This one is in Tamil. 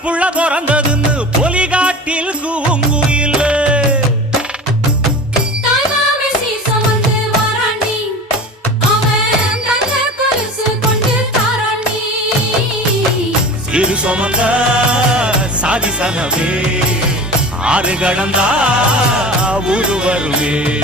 கடப்புள்ள திறந்ததுன்னு பொலிகாட்டில் குவுங்குயில் இரு சுமந்த சாதி சனமே ஆறு கடந்தா உருவருமே